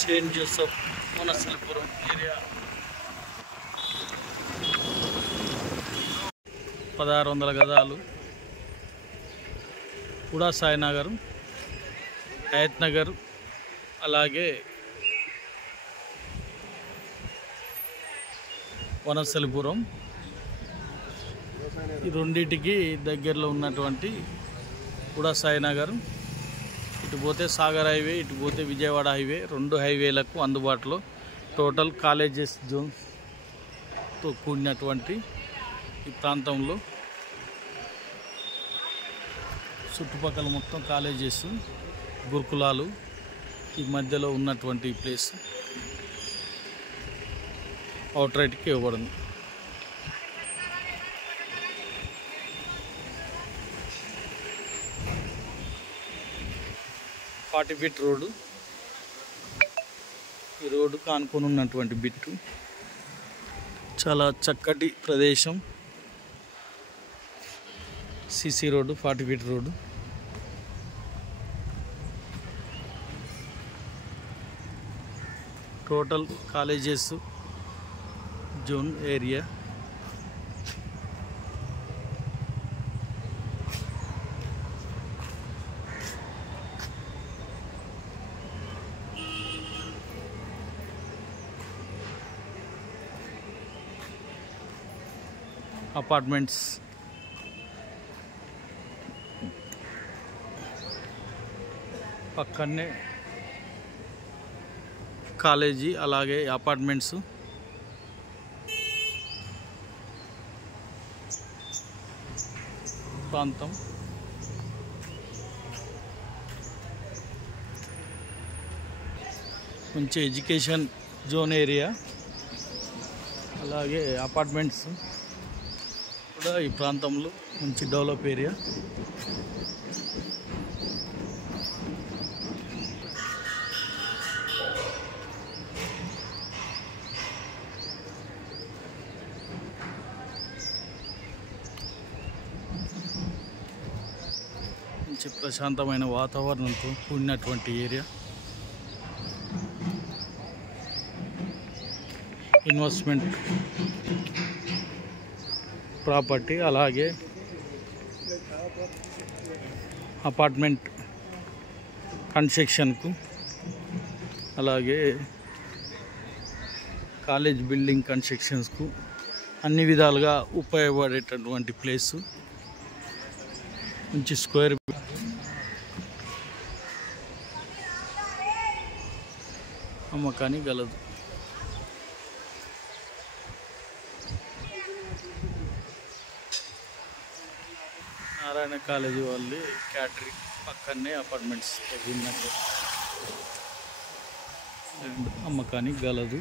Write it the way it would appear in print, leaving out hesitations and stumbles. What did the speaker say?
Saint Joseph Vanasthalipuram area 1600 గజాలు. కూడా సాయినగర్, హయత్ నగర్, అలాగే వనస్థలిపురం, ఈ రెండింటికి దగ్గరలో ఉన్నటువంటి కూడా సాయినగర్. ఇటు పోతే సాగర్ హైవే, ఇటు పోతే విజయవాడ హైవే, 2 హైవేలకు అందుబాటులో. టోటల్ కాలేజెస్ జోన్తో కూడినటువంటి ఈ ప్రాంతంలో చుట్టుపక్కల మొత్తం కాలేజెస్, గురుకులాలు ఈ మధ్యలో ఉన్నటువంటి ప్లేస్ అవుట్ రైట్కి ఇవ్వబడింది. ఫీట్ రోడ్డు, ఈ రోడ్డుకు ఆనుకొని ఉన్నటువంటి బిట్టు చాలా చక్కటి ప్రదేశం. CC road, 40 feet road. Total colleges zone area. Apartments, పక్కనే కాలేజీ, అలాగే అపార్ట్మెంట్స్. ప్రాంతం మంచి ఎడ్యుకేషన్ జోన్ ఏరియా, అలాగే అపార్ట్మెంట్స్ కూడా ఈ ప్రాంతంలో మంచి డెవలప్ ఏరియా. మంచి ప్రశాంతమైన వాతావరణంతో కూడినటువంటి ఏరియా. ఇన్వెస్ట్మెంట్ ప్రాపర్టీ, అలాగే అపార్ట్మెంట్ కన్స్ట్రక్షన్కు, అలాగే కాలేజ్ బిల్డింగ్ కన్స్ట్రక్షన్స్కు అన్ని విధాలుగా ఉపయోగపడేటటువంటి ప్లేసు. మంచి స్క్వేర్ అమ్మకానికి గలదు. నారాయణ కాలేజీ వాళ్ళు క్యాటరింగ్ పక్కనే అపార్ట్మెంట్స్ ఉన్నట్టు అమ్మకానికి గలదు.